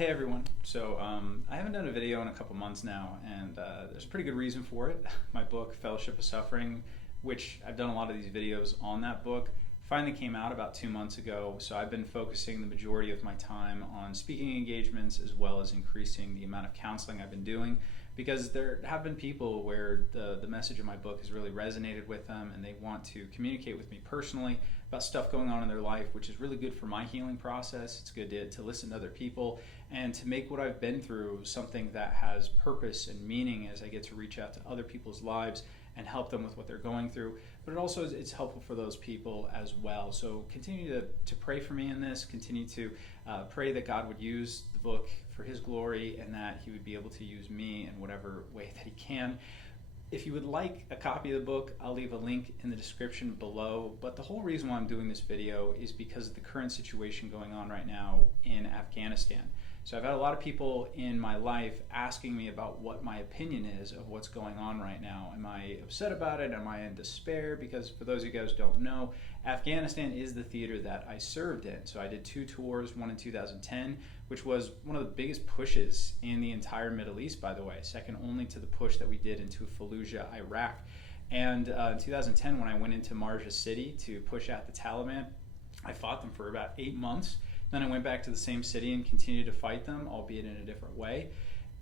Hey everyone. I haven't done a video in a couple months now, and there's a pretty good reason for it. My book, Fellowship of Suffering, which I've done a lot of these videos on that book, finally came out about 2 months ago. So I've been focusing the majority of my time on speaking engagements as well as increasing the amount of counseling I've been doing, because there have been people where the message of my book has really resonated with them and they want to communicate with me personally about stuff going on in their life, which is really good for my healing process. It's good to listen to other people and to make what I've been through something that has purpose and meaning as I get to reach out to other people's lives and help them with what they're going through. But it also it's helpful for those people as well. So continue to pray for me in this, continue to pray that God would use the book for his glory and that he would be able to use me in whatever way that he can. If you would like a copy of the book, I'll leave a link in the description below. But the whole reason why I'm doing this video is because of the current situation going on right now in Afghanistan. So I've had a lot of people in my life asking me about what my opinion is of what's going on right now. Am I upset about it? Am I in despair? Because for those of you guys who don't know, Afghanistan is the theater that I served in. So I did 2 tours, one in 2010, which was one of the biggest pushes in the entire Middle East, by the way, second only to the push that we did into Fallujah, Iraq. And in 2010, when I went into Marja City to push out the Taliban, I fought them for about 8 months. Then I went back to the same city and continued to fight them, albeit in a different way.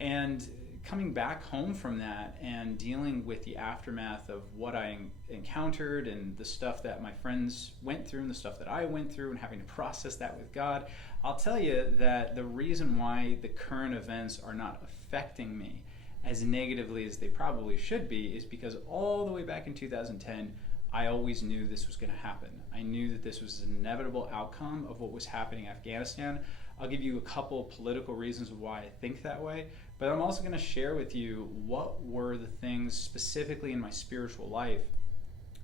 And coming back home from that and dealing with the aftermath of what I encountered and the stuff that my friends went through and the stuff that I went through and having to process that with God, I'll tell you that the reason why the current events are not affecting me as negatively as they probably should be is because all the way back in 2010, I always knew this was going to happen. I knew that this was an inevitable outcome of what was happening in Afghanistan. I'll give you a couple political reasons of why I think that way, but I'm also going to share with you what were the things specifically in my spiritual life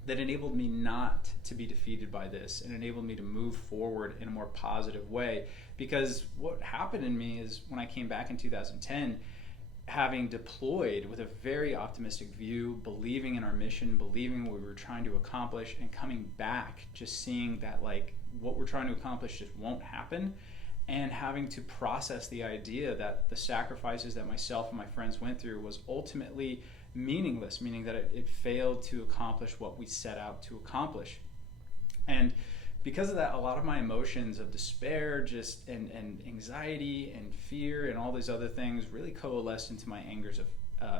that enabled me not to be defeated by this and enabled me to move forward in a more positive way. Because what happened in me is when I came back in 2010, having deployed with a very optimistic view, believing in our mission, believing what we were trying to accomplish, and coming back just seeing that like what we're trying to accomplish just won't happen, and having to process the idea that the sacrifices that myself and my friends went through was ultimately meaningless, meaning that it failed to accomplish what we set out to accomplish. And because of that, a lot of my emotions of despair and anxiety and fear and all these other things really coalesced into my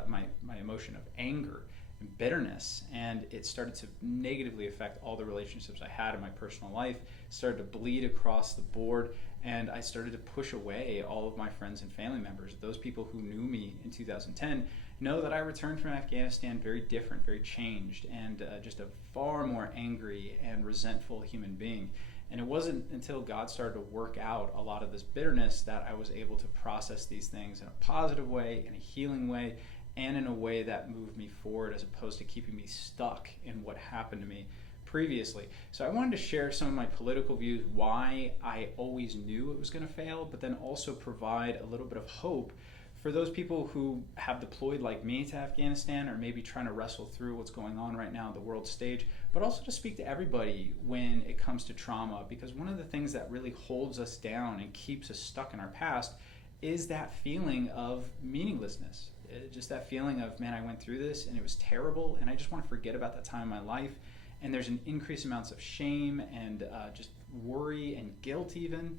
my emotion of anger and bitterness, and it started to negatively affect all the relationships I had in my personal life. It started to bleed across the board, and I started to push away all of my friends and family members. Those people who knew me in 2010 know that I returned from Afghanistan very different, very changed, and just a far more angry and resentful human being. And it wasn't until God started to work out a lot of this bitterness that I was able to process these things in a positive way, in a healing way, and in a way that moved me forward as opposed to keeping me stuck in what happened to me previously. So I wanted to share some of my political views, why I always knew it was going to fail, but then also provide a little bit of hope for those people who have deployed like me to Afghanistan or maybe trying to wrestle through what's going on right now on the world stage, but also to speak to everybody when it comes to trauma, because one of the things that really holds us down and keeps us stuck in our past is that feeling of meaninglessness. Just that feeling of, man, I went through this and it was terrible and I just want to forget about that time in my life. And there's an increased amounts of shame and just worry and guilt even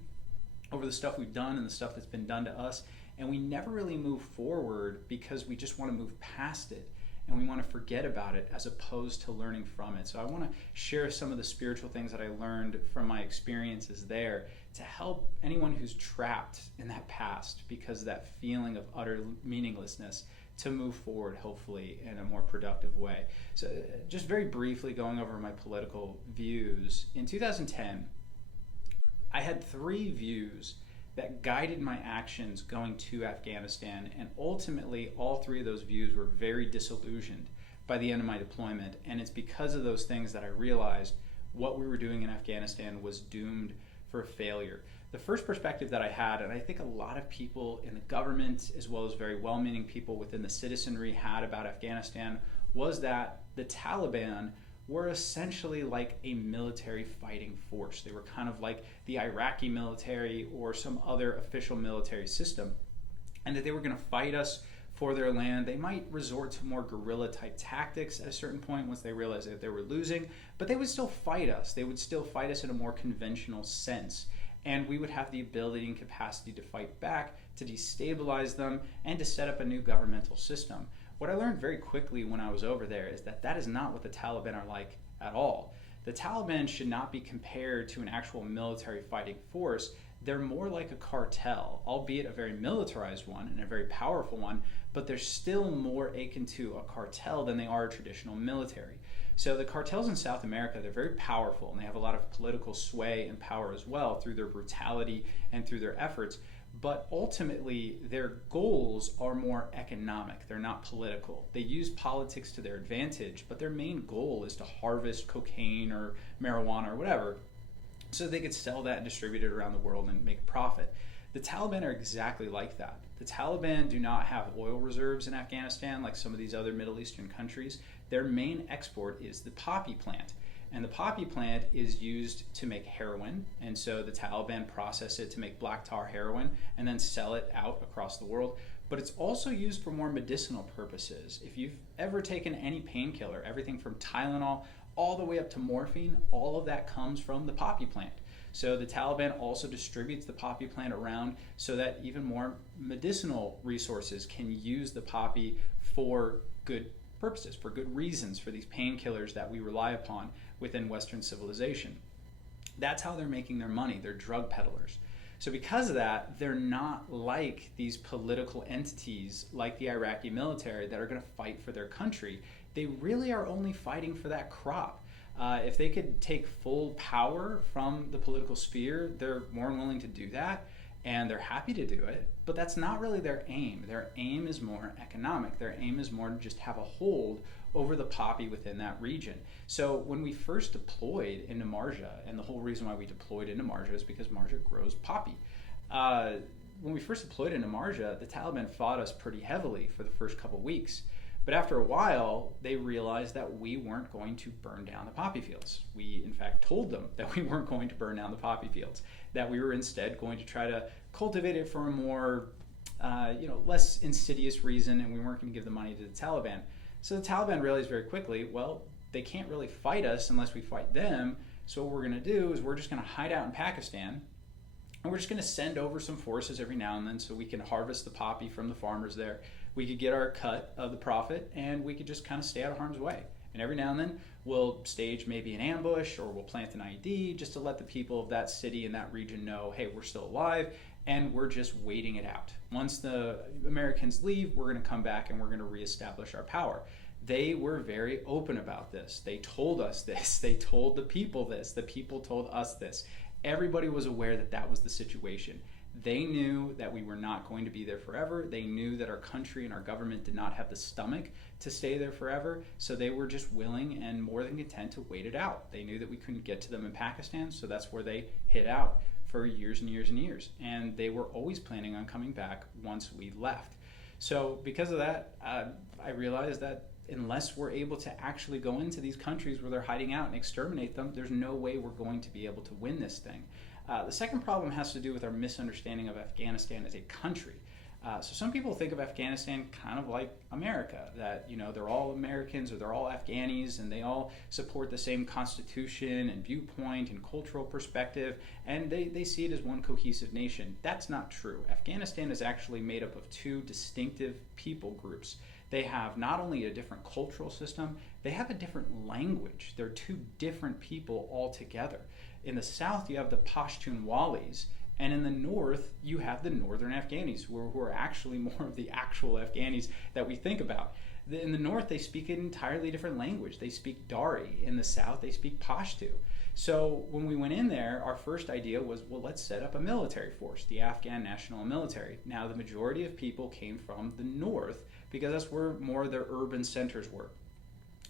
over the stuff we've done and the stuff that's been done to us. And we never really move forward because we just want to move past it and we want to forget about it as opposed to learning from it. So I want to share some of the spiritual things that I learned from my experiences there to help anyone who's trapped in that past because of that feeling of utter meaninglessness to move forward, hopefully, in a more productive way. So just very briefly going over my political views. In 2010, I had 3 views that guided my actions going to Afghanistan, and ultimately all 3 of those views were very disillusioned by the end of my deployment. And it's because of those things that I realized what we were doing in Afghanistan was doomed for failure. The first perspective that I had, and I think a lot of people in the government as well as very well-meaning people within the citizenry had about Afghanistan, was that the Taliban were essentially like a military fighting force. They were kind of like the Iraqi military or some other official military system, and that they were going to fight us for their land. They might resort to more guerrilla type tactics at a certain point once they realized that they were losing, but they would still fight us. They would still fight us in a more conventional sense. And we would have the ability and capacity to fight back, to destabilize them, and to set up a new governmental system. What I learned very quickly when I was over there is that that is not what the Taliban are like at all. The Taliban should not be compared to an actual military fighting force. They're more like a cartel, albeit a very militarized one and a very powerful one, but they're still more akin to a cartel than they are a traditional military. So the cartels in South America, they're very powerful, and they have a lot of political sway and power as well through their brutality and through their efforts. But ultimately, their goals are more economic. They're not political. They use politics to their advantage, but their main goal is to harvest cocaine or marijuana or whatever, so they could sell that and distribute it around the world and make a profit. The Taliban are exactly like that. The Taliban do not have oil reserves in Afghanistan like some of these other Middle Eastern countries. Their main export is the poppy plant. And the poppy plant is used to make heroin. And so the Taliban process it to make black tar heroin and then sell it out across the world. But it's also used for more medicinal purposes. If you've ever taken any painkiller, everything from Tylenol all the way up to morphine, all of that comes from the poppy plant. So the Taliban also distributes the poppy plant around so that even more medicinal resources can use the poppy for good purposes, for good reasons, for these painkillers that we rely upon within Western civilization. That's how they're making their money. They're drug peddlers. So because of that, they're not like these political entities like the Iraqi military that are going to fight for their country. They really are only fighting for that crop. If they could take full power from the political sphere, they're more than willing to do that, and they're happy to do it, but that's not really their aim. Their aim is more economic. Their aim is more to just have a hold over the poppy within that region. So when we first deployed into Marja, and the whole reason why we deployed into Marja is because Marja grows poppy. When we first deployed into Marja, the Taliban fought us pretty heavily for the first couple weeks. But after a while, they realized that we weren't going to burn down the poppy fields. We, in fact, told them that we weren't going to burn down the poppy fields, that we were instead going to try to cultivate it for a more, less insidious reason, and we weren't going to give the money to the Taliban. So the Taliban realized very quickly, well, they can't really fight us unless we fight them. So what we're going to do is we're just going to hide out in Pakistan, and we're just going to send over some forces every now and then so we can harvest the poppy from the farmers there. We could get our cut of the profit, and we could just kind of stay out of harm's way. And every now and then, we'll stage maybe an ambush, or we'll plant an ID just to let the people of that city and that region know, hey, we're still alive, and we're just waiting it out. Once the Americans leave, we're going to come back and we're going to reestablish our power. They were very open about this. They told us this. They told the people this. The people told us this. Everybody was aware that that was the situation. They knew that we were not going to be there forever. They knew that our country and our government did not have the stomach to stay there forever. So they were just willing and more than content to wait it out. They knew that we couldn't get to them in Pakistan, so that's where they hid out for years and years and years. And they were always planning on coming back once we left. So because of that, I realized that unless we're able to actually go into these countries where they're hiding out and exterminate them, there's no way we're going to be able to win this thing. The second problem has to do with our misunderstanding of Afghanistan as a country. So some people think of Afghanistan kind of like America, that they're all Americans or they're all Afghanis and they all support the same constitution and viewpoint and cultural perspective, and they see it as one cohesive nation. That's not true. Afghanistan is actually made up of two distinctive people groups. They have not only a different cultural system, they have a different language. They're two different people altogether. In the south, you have the Pashtunwalis, and in the north, you have the northern Afghanis, who are actually more of the actual Afghanis that we think about. In the north, they speak an entirely different language. They speak Dari. In the south, they speak Pashto. So when we went in there, our first idea was, well, let's set up a military force, the Afghan National Military. Now, the majority of people came from the north because that's where more of their urban centers were.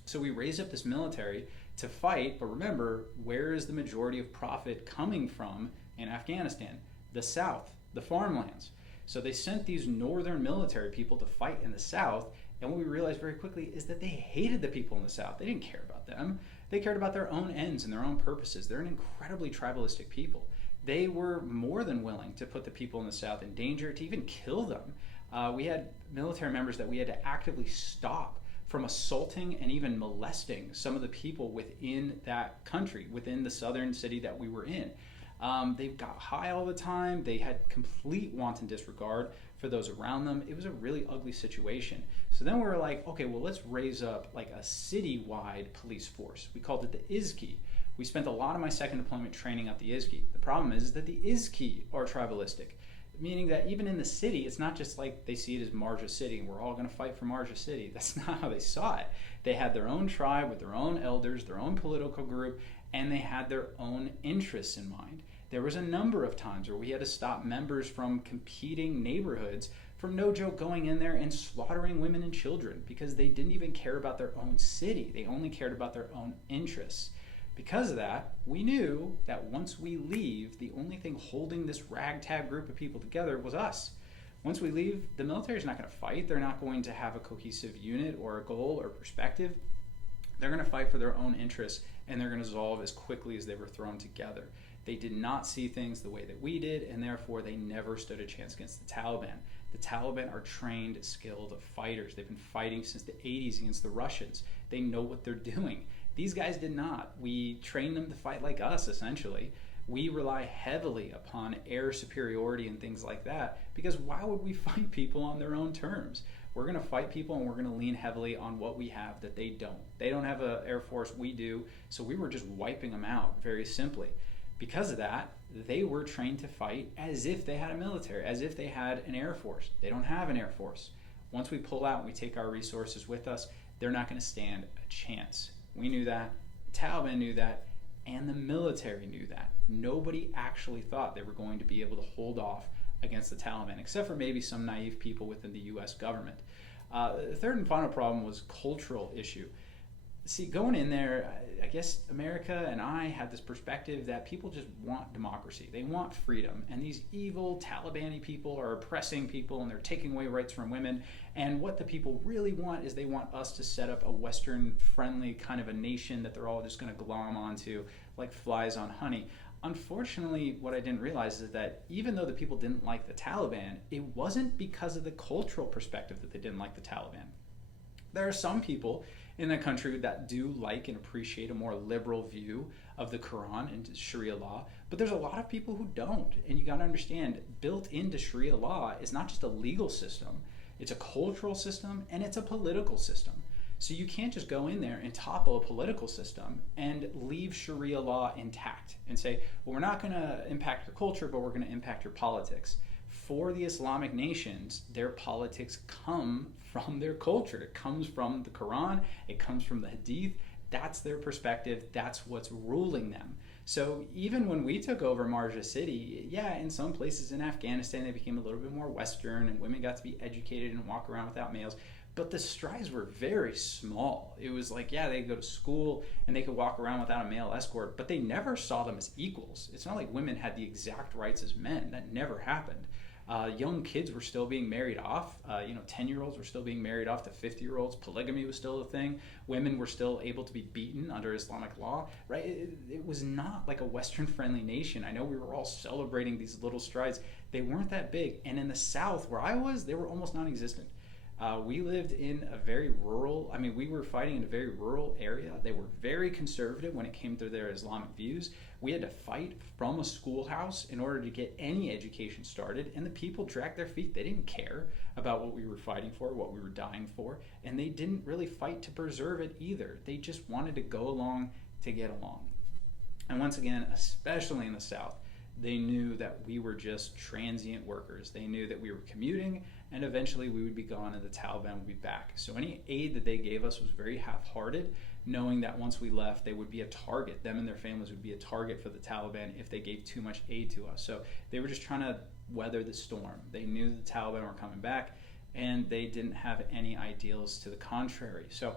So we raised up this military to fight, but remember, where is the majority of profit coming from in Afghanistan? The south, the farmlands. So they sent these northern military people to fight in the south, and what we realized very quickly is that they hated the people in the south. They didn't care about them. They cared about their own ends and their own purposes. They're an incredibly tribalistic people. They were more than willing to put the people in the South in danger, to even kill them. We had military members that we had to actively stop from assaulting and even molesting some of the people within that country, within the southern city that we were in. They got high all the time. They had complete wanton disregard for those around them. It was a really ugly situation. So then we were like, okay, well, let's raise up like a citywide police force. We called it the ISKI. We spent a lot of my second deployment training at the ISKI. The problem is that the ISKI are tribalistic, meaning that even in the city, it's not just like they see it as Marja City and we're all going to fight for Marja City. That's not how they saw it. They had their own tribe with their own elders, their own political group, and they had their own interests in mind. There was a number of times where we had to stop members from competing neighborhoods from, no joke, going in there and slaughtering women and children because they didn't even care about their own city. They only cared about their own interests. Because of that, we knew that once we leave, the only thing holding this ragtag group of people together was us. Once we leave, the military is not going to fight. They're not going to have a cohesive unit or a goal or perspective. They're going to fight for their own interests, and they're going to dissolve as quickly as they were thrown together. They did not see things the way that we did, and therefore they never stood a chance against the Taliban. The Taliban are trained, skilled fighters. They've been fighting since the 80s against the Russians. They know what they're doing. These guys did not. We trained them to fight like us, essentially. We rely heavily upon air superiority and things like that, because why would we fight people on their own terms? We're going to fight people and we're going to lean heavily on what we have that they don't. They don't have an air force, we do, so we were just wiping them out, very simply. Because of that, they were trained to fight as if they had a military, as if they had an air force. They don't have an air force. Once we pull out and we take our resources with us, they're not going to stand a chance. We knew that, the Taliban knew that, and the military knew that. Nobody actually thought they were going to be able to hold off against the Taliban, except for maybe some naive people within the US government. The third and final problem was cultural issue. See, going in there, I guess America and I had this perspective that people just want democracy. They want freedom. And these evil Taliban people are oppressing people and they're taking away rights from women. And what the people really want is they want us to set up a Western-friendly kind of a nation that they're all just going to glom onto like flies on honey. Unfortunately, what I didn't realize is that even though the people didn't like the Taliban, it wasn't because of the cultural perspective that they didn't like the Taliban. There are some people in the country that do like and appreciate a more liberal view of the Quran and Sharia law, but there's a lot of people who don't. And you got to understand, built into Sharia law is not just a legal system, it's a cultural system and it's a political system. So you can't just go in there and topple a political system and leave Sharia law intact and say, well, we're not going to impact your culture, but we're going to impact your politics. For the Islamic nations, their politics come from their culture. It comes from the Quran, it comes from the Hadith. That's their perspective, that's what's ruling them. So even when we took over Marja City, yeah, in some places in Afghanistan, they became a little bit more Western and women got to be educated and walk around without males. But the strides were very small. It was like, yeah, they could go to school and they could walk around without a male escort, but they never saw them as equals. It's not like women had the exact rights as men. That never happened. Young kids were still being married off. 10-year-olds were still being married off to 50-year-olds. Polygamy was still a thing. Women were still able to be beaten under Islamic law, right? It was not like a Western-friendly nation. I know we were all celebrating these little strides. They weren't that big. And in the South, where I was, they were almost non-existent. We lived in a very rural, we were fighting in a very rural area. They were very conservative when it came to their Islamic views. We had to fight from a schoolhouse in order to get any education started, and the people dragged their feet. They didn't care about what we were fighting for, what we were dying for, and they didn't really fight to preserve it either. They just wanted to go along to get along. And once again, especially in the South, they knew that we were just transient workers. They knew that we were commuting, and eventually we would be gone and the Taliban would be back. So any aid that they gave us was very half-hearted, knowing that once we left, they would be a target. Them and their families would be a target for the Taliban if they gave too much aid to us. So they were just trying to weather the storm. They knew the Taliban were coming back, and they didn't have any ideals to the contrary. So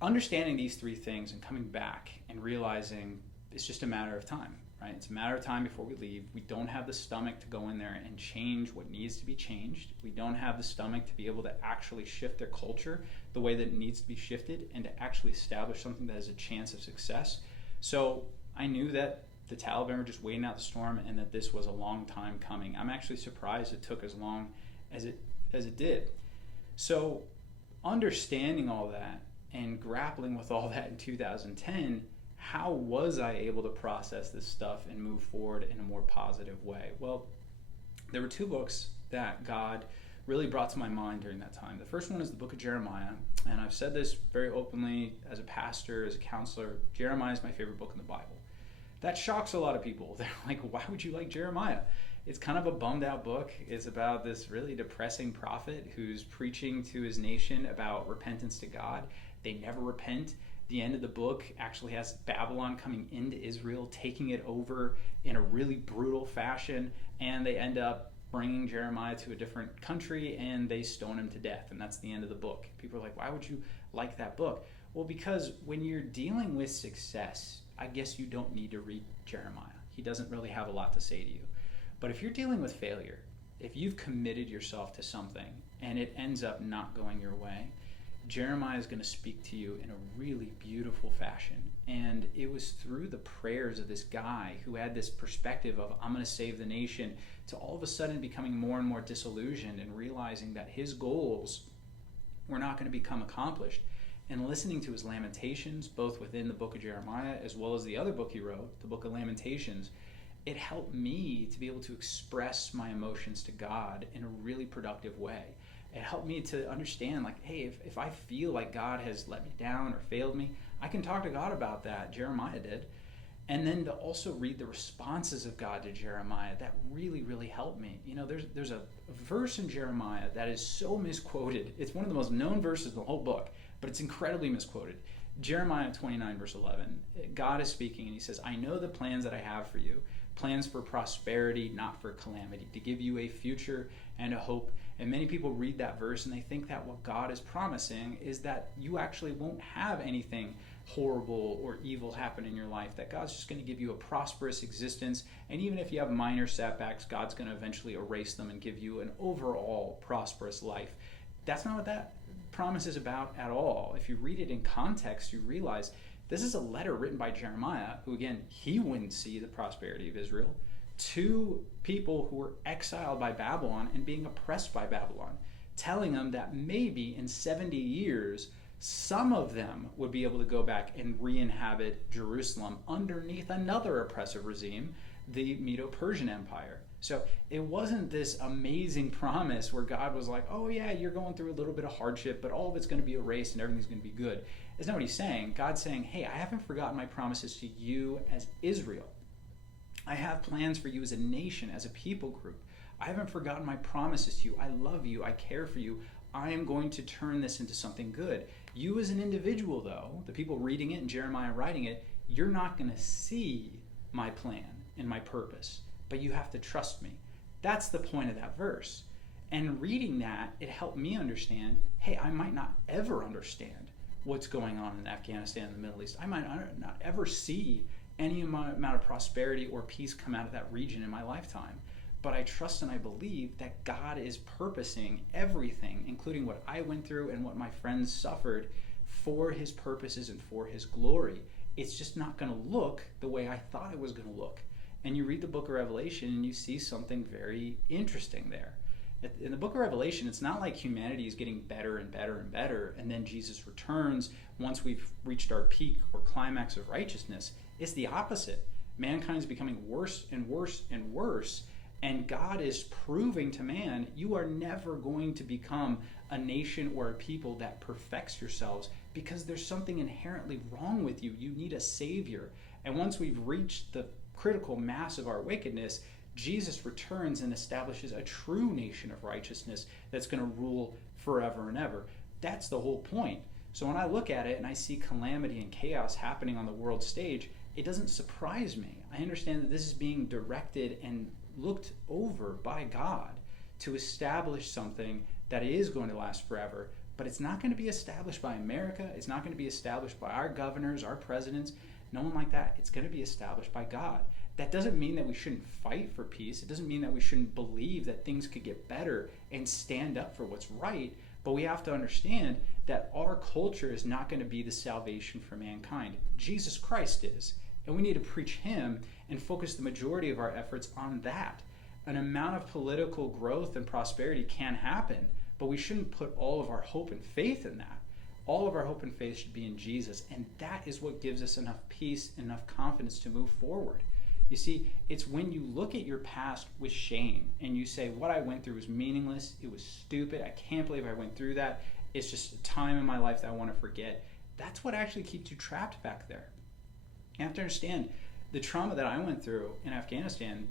understanding these three things and coming back and realizing it's just a matter of time. right? It's a matter of time before we leave. We don't have the stomach to go in there and change what needs to be changed. We don't have the stomach to be able to actually shift their culture the way that it needs to be shifted and to actually establish something that has a chance of success. So I knew that the Taliban were just waiting out the storm and that this was a long time coming. I'm actually surprised it took as long as it did. So understanding all that and grappling with all that in 2010, how was I able to process this stuff and move forward in a more positive way? Well, there were two books that God really brought to my mind during that time. The first one is the book of Jeremiah, and I've said this very openly as a pastor, as a counselor. Jeremiah is my favorite book in the Bible. That shocks a lot of people. They're like, why would you like Jeremiah? It's kind of a bummed out book. It's about this really depressing prophet who's preaching to his nation about repentance to God. They never repent. The end of the book actually has Babylon coming into Israel, taking it over in a really brutal fashion, and they end up bringing Jeremiah to a different country and they stone him to death, and that's the end of the book. People are like, why would you like that book? Well, because when you're dealing with success, I guess you don't need to read Jeremiah. He doesn't really have a lot to say to you. But if you're dealing with failure, if you've committed yourself to something and it ends up not going your way, Jeremiah is going to speak to you in a really beautiful fashion. And it was through the prayers of this guy who had this perspective of, I'm going to save the nation, to all of a sudden becoming more and more disillusioned and realizing that his goals were not going to become accomplished. And listening to his lamentations, both within the book of Jeremiah as well as the other book he wrote, the book of Lamentations, it helped me to be able to express my emotions to God in a really productive way. It helped me to understand, like, hey, if I feel like God has let me down or failed me, I can talk to God about that. Jeremiah did. And then to also read the responses of God to Jeremiah, that really, really helped me. You know, there's a verse in Jeremiah that is so misquoted. It's one of the most known verses in the whole book, but it's incredibly misquoted. Jeremiah 29, verse 11, God is speaking and he says, I know the plans that I have for you, plans for prosperity, not for calamity, to give you a future and a hope. And many people read that verse and they think that what God is promising is that you actually won't have anything horrible or evil happen in your life, that God's just going to give you a prosperous existence, and even if you have minor setbacks, God's going to eventually erase them and give you an overall prosperous life. That's not what that promise is about at all. If you read it in context, you realize this is a letter written by Jeremiah, who again, he wouldn't see the prosperity of Israel, to people who were exiled by Babylon and being oppressed by Babylon, telling them that maybe in 70 years, some of them would be able to go back and re-inhabit Jerusalem underneath another oppressive regime, the Medo-Persian Empire. So it wasn't this amazing promise where God was like, oh yeah, you're going through a little bit of hardship, but all of it's going to be erased and everything's going to be good. That's not what he's saying. God's saying, hey, I haven't forgotten my promises to you as Israel. I have plans for you as a nation, as a people group. I haven't forgotten my promises to you. I love you. I care for you. I am going to turn this into something good. You as an individual, though, the people reading it and Jeremiah writing it, you're not going to see my plan and my purpose, but you have to trust me. That's the point of that verse. And reading that, it helped me understand, hey, I might not ever understand what's going on in Afghanistan and the Middle East. I might not ever see any amount of prosperity or peace come out of that region in my lifetime. But I trust and I believe that God is purposing everything, including what I went through and what my friends suffered, for his purposes and for his glory. It's just not going to look the way I thought it was going to look. And you read the book of Revelation and you see something very interesting there. In the book of Revelation, it's not like humanity is getting better and better and better, and then Jesus returns once we've reached our peak or climax of righteousness. It's the opposite. Mankind is becoming worse and worse and worse. And God is proving to man, you are never going to become a nation or a people that perfects yourselves, because there's something inherently wrong with you. You need a savior. And once we've reached the critical mass of our wickedness, Jesus returns and establishes a true nation of righteousness that's going to rule forever and ever. That's the whole point. So when I look at it and I see calamity and chaos happening on the world stage, it doesn't surprise me. I understand that this is being directed and looked over by God to establish something that is going to last forever, but it's not going to be established by America. It's not going to be established by our governors, our presidents, no one like that. It's going to be established by God. That doesn't mean that we shouldn't fight for peace. It doesn't mean that we shouldn't believe that things could get better and stand up for what's right. But we have to understand that our culture is not going to be the salvation for mankind. Jesus Christ is. And we need to preach him and focus the majority of our efforts on that. An amount of political growth and prosperity can happen, but we shouldn't put all of our hope and faith in that. All of our hope and faith should be in Jesus, and that is what gives us enough peace, enough confidence to move forward. You see, it's when you look at your past with shame and you say, what I went through was meaningless, it was stupid, I can't believe I went through that, it's just a time in my life that I want to forget. That's what actually keeps you trapped back there. You have to understand, the trauma that I went through in Afghanistan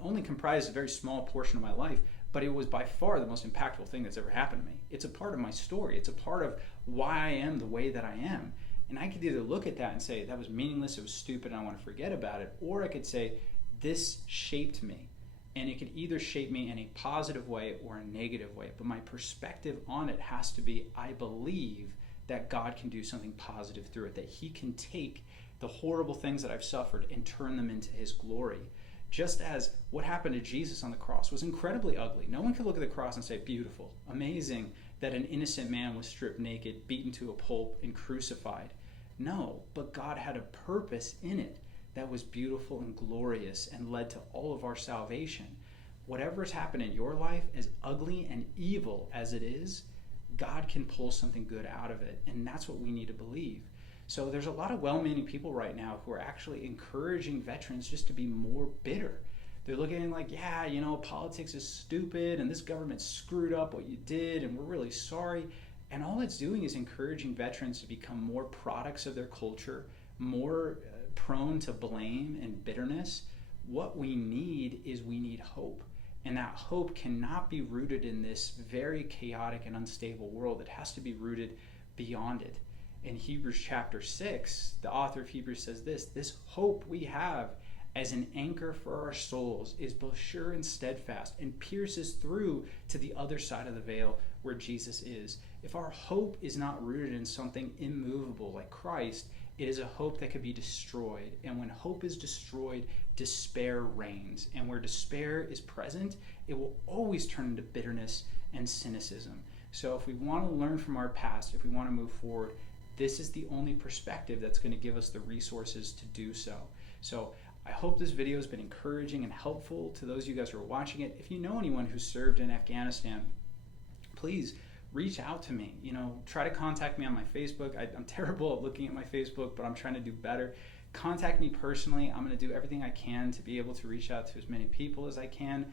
only comprised a very small portion of my life, but it was by far the most impactful thing that's ever happened to me. It's a part of my story. It's a part of why I am the way that I am. And I could either look at that and say, that was meaningless, it was stupid, and I want to forget about it, or I could say, this shaped me. And it could either shape me in a positive way or a negative way. But my perspective on it has to be, I believe that God can do something positive through it, that he can take the horrible things that I've suffered and turn them into his glory. Just as what happened to Jesus on the cross was incredibly ugly. No one could look at the cross and say, beautiful, amazing that an innocent man was stripped naked, beaten to a pulp, and crucified. No, but God had a purpose in it that was beautiful and glorious and led to all of our salvation. Whatever has happened in your life, as ugly and evil as it is, God can pull something good out of it, and that's what we need to believe. So there's a lot of well-meaning people right now who are actually encouraging veterans just to be more bitter. They're looking at it like, yeah, you know, politics is stupid and this government screwed up what you did and we're really sorry. And all it's doing is encouraging veterans to become more products of their culture, more prone to blame and bitterness. What we need is we need hope. And that hope cannot be rooted in this very chaotic and unstable world. It has to be rooted beyond it. In Hebrews chapter 6, the author of Hebrews says this hope we have as an anchor for our souls is both sure and steadfast and pierces through to the other side of the veil where Jesus is. If our hope is not rooted in something immovable like Christ, it is a hope that could be destroyed. And when hope is destroyed, despair reigns. And where despair is present, it will always turn into bitterness and cynicism. So if we want to learn from our past, if we want to move forward, this is the only perspective that's going to give us the resources to do so. So I hope this video has been encouraging and helpful to those of you guys who are watching it. If you know anyone who served in Afghanistan, please reach out to me. You know, try to contact me on my Facebook. I'm terrible at looking at my Facebook, but I'm trying to do better. Contact me personally. I'm going to do everything I can to be able to reach out to as many people as I can.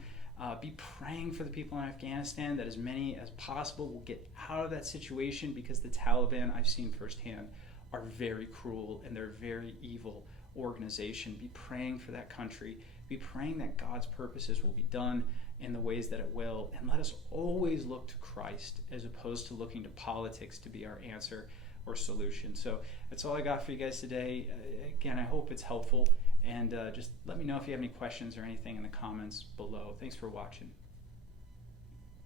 Be praying for the people in Afghanistan that as many as possible will get out of that situation, because the Taliban, I've seen firsthand, are very cruel and they're a very evil organization. Be praying for that country. Be praying that God's purposes will be done in the ways that it will. And let us always look to Christ as opposed to looking to politics to be our answer or solution. So that's all I got for you guys today. Again, I hope it's helpful. And just let me know if you have any questions or anything in the comments below. Thanks for watching.